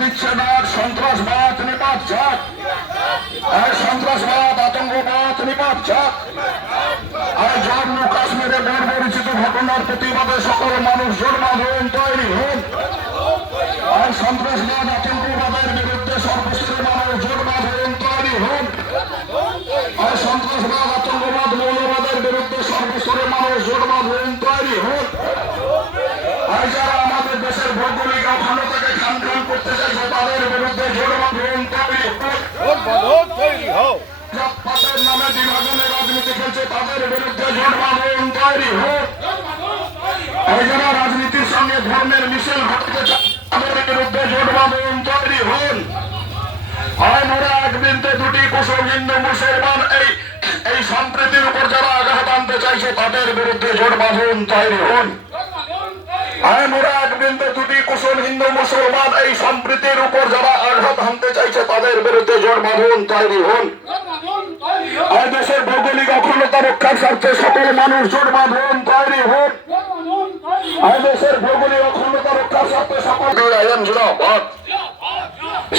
দিচ্ছে না সন্ত্রাসবাদ নিপাত যাক, সন্ত্রাসবাদ আতঙ্কবাদ নিপাত যাক। আর জম্মু কাশ্মীরে বর্বরিচিত ঘটনার প্রতিবাদে সকল মানুষ জোরবাঁধন তৈরি হোক। আর সন্ত্রাসবাদ আতঙ্কবাদের বিরুদ্ধে সর্বস্তরের মানুষ জোরবাঁধন তৈরি হোক। আর সন্ত্রাসবাদ আতঙ্কবাদ মৌলবাদের বিরুদ্ধে সর্বস্তরের মানুষ জোরবাঁধন তৈরি হোক। আর যারা আমাদের দেশের ভৌগোলিক অখণ্ডতাকে খান খান করতে চাইছে তাদের বিরুদ্ধে জোরবাঁধন তৈরি হোক। জাতপাতের নামে বিভাজনের রাজনীতি খেলছে তাদের বিরুদ্ধে জোরবাঁধন তৈরি হোক। আর যারা রাজনীতির সঙ্গে ধর্মের মিশেল ঘটাতে চায় তাদের বিরুদ্ধে জোটবাঁধন তৈরি হন। আর মোরা এক বিন্দু দুটি কুশল হিন্দু মুসলমান এই সম্প্রীতির উপর যারা আঘাত আনতে চাইছে তাদের বিরুদ্ধে জোটবাঁধন তৈরি হন। আর মোরা এক বিন্দু দুটি কুশল হিন্দু মুসলমান এই সম্প্রীতির উপর যারা আঘাত আনতে চাইছে তাদের বিরুদ্ধে জোটবাঁধন তৈরি হন। আর দেশের ভৌগোলিক অখণ্ডতা রক্ষার স্বার্থে সকল মানুষ জোটবাঁধন তৈরি হন। আর দেশের ভৌগোলিক অখণ্ডতা রক্ষার স্বার্থে সকল সিপিআইএম জিন্দাবাদ,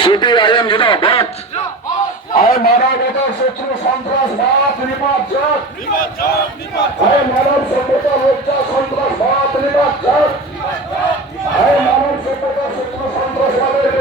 সিপিআইএম জিন্দাবাদ। আর মানবতার শত্রু সন্ত্রাসবাদ নিপাত যাক, আর মানব সভ্যতা হত্যা সন্ত্রাসবাদ নিপাত যাক। আর মানব সভ্যতার শত্রু সন্ত্রাসবাদের